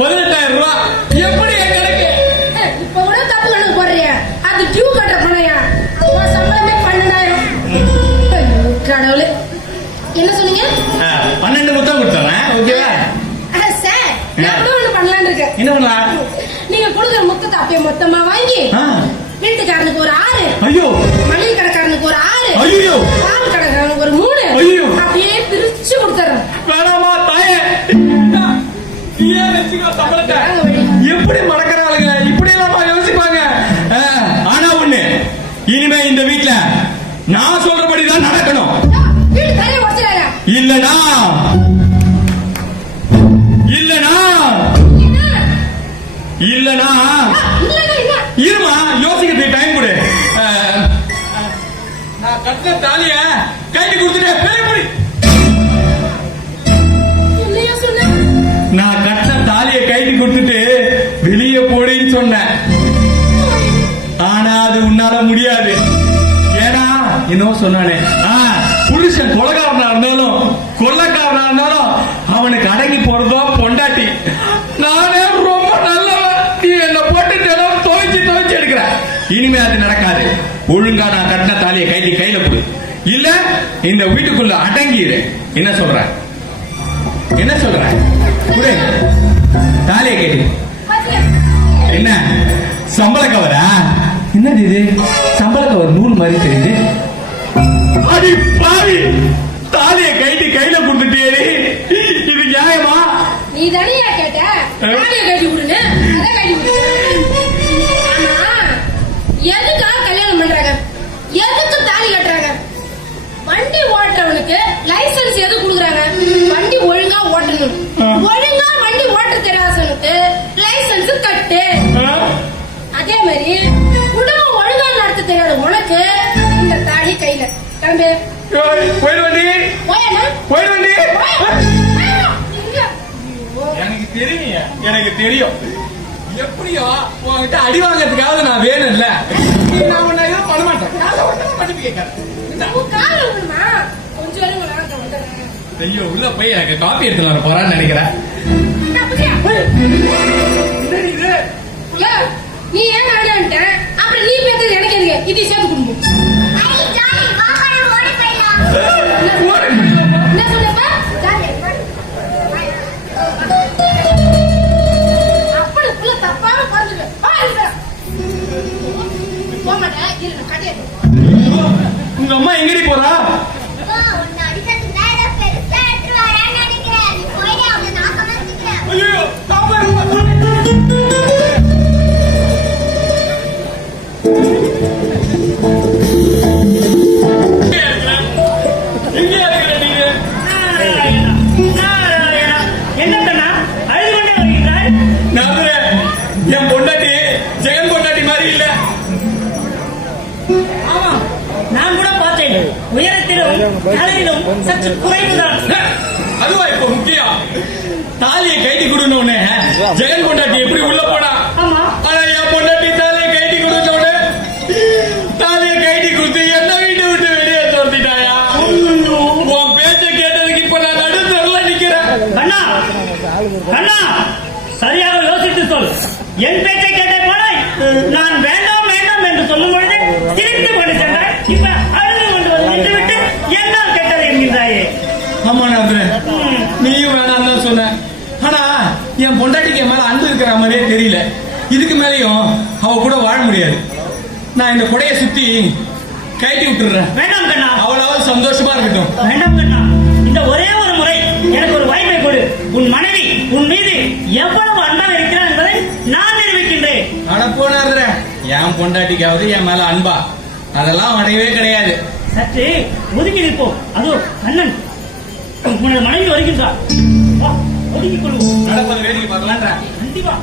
18,000 ரூபாய் எப்படி கிடைக்கு? இப்ப கூட தப்பு கணக்கு போடுறியா? அது டியூ கட்ட பணையா? சம்பளமே 12,000. கடவுளே, என்ன சொன்னீங்க? 12 முத்தம் கொடுத்தேன். ஓகேவா சார்? நான் கூட ஒண்ணு பண்ணலான்னு இருக்கேன். என்ன பண்ணலாம்? நீங்க கொடுக்குற முத்தத்தை அப்படியே மொத்தமா வாங்கி வீட்டுக்காரனுக்கு ஒரு 6, ஐயோ, மளிகை கடைக்காரனுக்கு ஒரு 6, ஐயோ, பால் கடைக்காரனுக்கு ஒரு 3, ஐயோ, அப்படியே பிரிச்சு கொடுத்துறேன். வேணாமா தாயே, எப்படி மறக்கிறாளுங்க? இப்படி எல்லாமா யோசிப்பாங்க? ஆனா ஒண்ணு, இனிமே இந்த வீட்டுல நான் சொல்றபடிதான் நடக்கணும். இல்லனா இல்லனா இருமா, யோசிக்கிறதுக்கு டைம் கொடு. நான் கட்டின தாலிய கைட்டு கொடுத்துட்டு வெளியே போடி. நான் கட்டின தாலிய கைட்டு கொடுத்துட்டு வெளியே போடின்னு சொன்னேன். ஆனா அது உன்னால முடியாது. ஏன்னா இன்னும் சொன்னானே, புருஷன் கொலைகாரனா இருந்தாலும் கொள்ளக்காரனா இருந்தாலும் அவனுக்கு அடங்கி போறதோ பொண்டாட்டி. நானே ரொம்ப நல்லவன், நீ என்ன போட்டு துவைச்சு எடுக்கிற. இனிமே அது நடக்காது. ஒழுங்கா நான் கட்டின தாலியை கையில கொடு, இல்ல இந்த வீட்டுக்குள்ள அடங்கிடு. என்ன சொல்ற? தாலியை கேட்டு என்ன சம்பள கவரா? என்னது இது? சம்பள கவர் நூல் மாதிரி தெரியுது. அடி பாவி, தாலியை கையில கொடுத்துட்டே. இது நியாயமா? நீ தனியா கேட்ட தாலியை கைட்டி கொடுன்னு, அதை கைட்டி கொடு. ஆமா, எதுக்காக கல்யாணம் பண்றாங்க? எதுக்கு தாலி கட்டுறாங்க? வண்டி ஓட்டுறவனுக்கு லைசன்ஸ் எது கொடுக்குறாங்க? வண்டி ஒழுங்கா ஓட்டணும். ஒழுங்கா வண்டி ஓட்ட தெரியாதவனுக்கு லைசன்ஸ் கட்டு. அதே மாதிரி குடும்பம் ஒழுங்கா நடத்த தெரியாத உனக்கு இந்த தாலி கையில. கிளம்பு. எனக்கு தெரியும் எப்படியோ உங்ககிட்ட அடி வாங்கறதுக்காக நான் வேணும் இல்ல. நான் ஒன்னும் எதுவும் பண்ண மாட்டேன். ஐயோ, உள்ள போய் எனக்கு காப்பி எடுத்து வர போறான்னு நினைக்கிறேன். நீ ஏன் ஆடியான்ட்ட அப்புறம் நீ பேசுறது எனக்கு எதுக்கு? இது சேர்த்து குடும்பம். என்ன சொல்லுப்ப? அப்படிக்குள்ள தப்பான பாருங்க. போக மாட்டேன். உங்க அம்மா எங்கடி போறா? என் பொண்டாட்டி ஜெகன் பொண்டாட்டி மாதிரி இல்ல. ஆமா, நான் கூட பார்த்தேன். உயரத்திலும் தலையிலும் சற்று குறைவுதான். அதுவா இப்ப முக்கியம்? தாலியை கைட்டி கொடுன்னு ஜெகன் பொண்டாட்டி எப்படி உள்ள போனா? ஆமா, ஆனா என் பொண்டாட்டி தாலியை கைட்டி கொடுத்தோன்னு தாலியை கைட்டி கொடுத்து என்ன வீட்டை விட்டு வெளியே தோர்த்திட்டாயா? உன் பேச்ச கேட்டதுக்கு இப்ப நான் நடுத்தரல நிக்கிறேன். அண்ணா அண்ணா, சரியாக யோசித்து சொல். என் பேச்சை கேட்ட போனாய். நான் வேண்டாம் வேண்டாம் என்று சொல்லும் பொழுது திருப்பி கொண்டு சென்றாய். இப்ப அழுது கொண்டு வந்து நின்றுவிட்டு என்னால் கேட்டது என்கின்றாயே. ஆமா நாதரே, நீயும் வேணாம் தான் சொன்ன. ஆனா என் பொண்டாட்டிக்கு என் மேல அன்பு இருக்கிற மாதிரியே தெரியல. இதுக்கு மேலேயும் அவ கூட வாழ முடியாது. நான் இந்த கொடையை சுத்தி கைட்டி விட்டுறேன். வேண்டாம் கண்ணா, அவளாவது சந்தோஷமா இருக்கட்டும். வேண்டாம் கண்ணா, இந்த ஒரே ஒரு முறை எனக்கு ஒரு வாய்ப்பை கொடு. உன் மனைவி உன் மீது எவ்வளவு அன்பாக இருக்கிறான் என்பதை நான் நிரூபிக்கின்றேன். அடப்போனாதர, என் பொண்டாட்டிக்காவது என் மேல அன்பா? அதெல்லாம் அடையவே கிடையாது. சற்று ஒதுக்கி நிற்போம். அதோ அண்ணன் உனது மனைவி வருகின்றார். ஒதுக்கிக் கொள்வோம். நடப்பது வேடிக்கை பார்க்கலான்ற. கண்டிப்பா.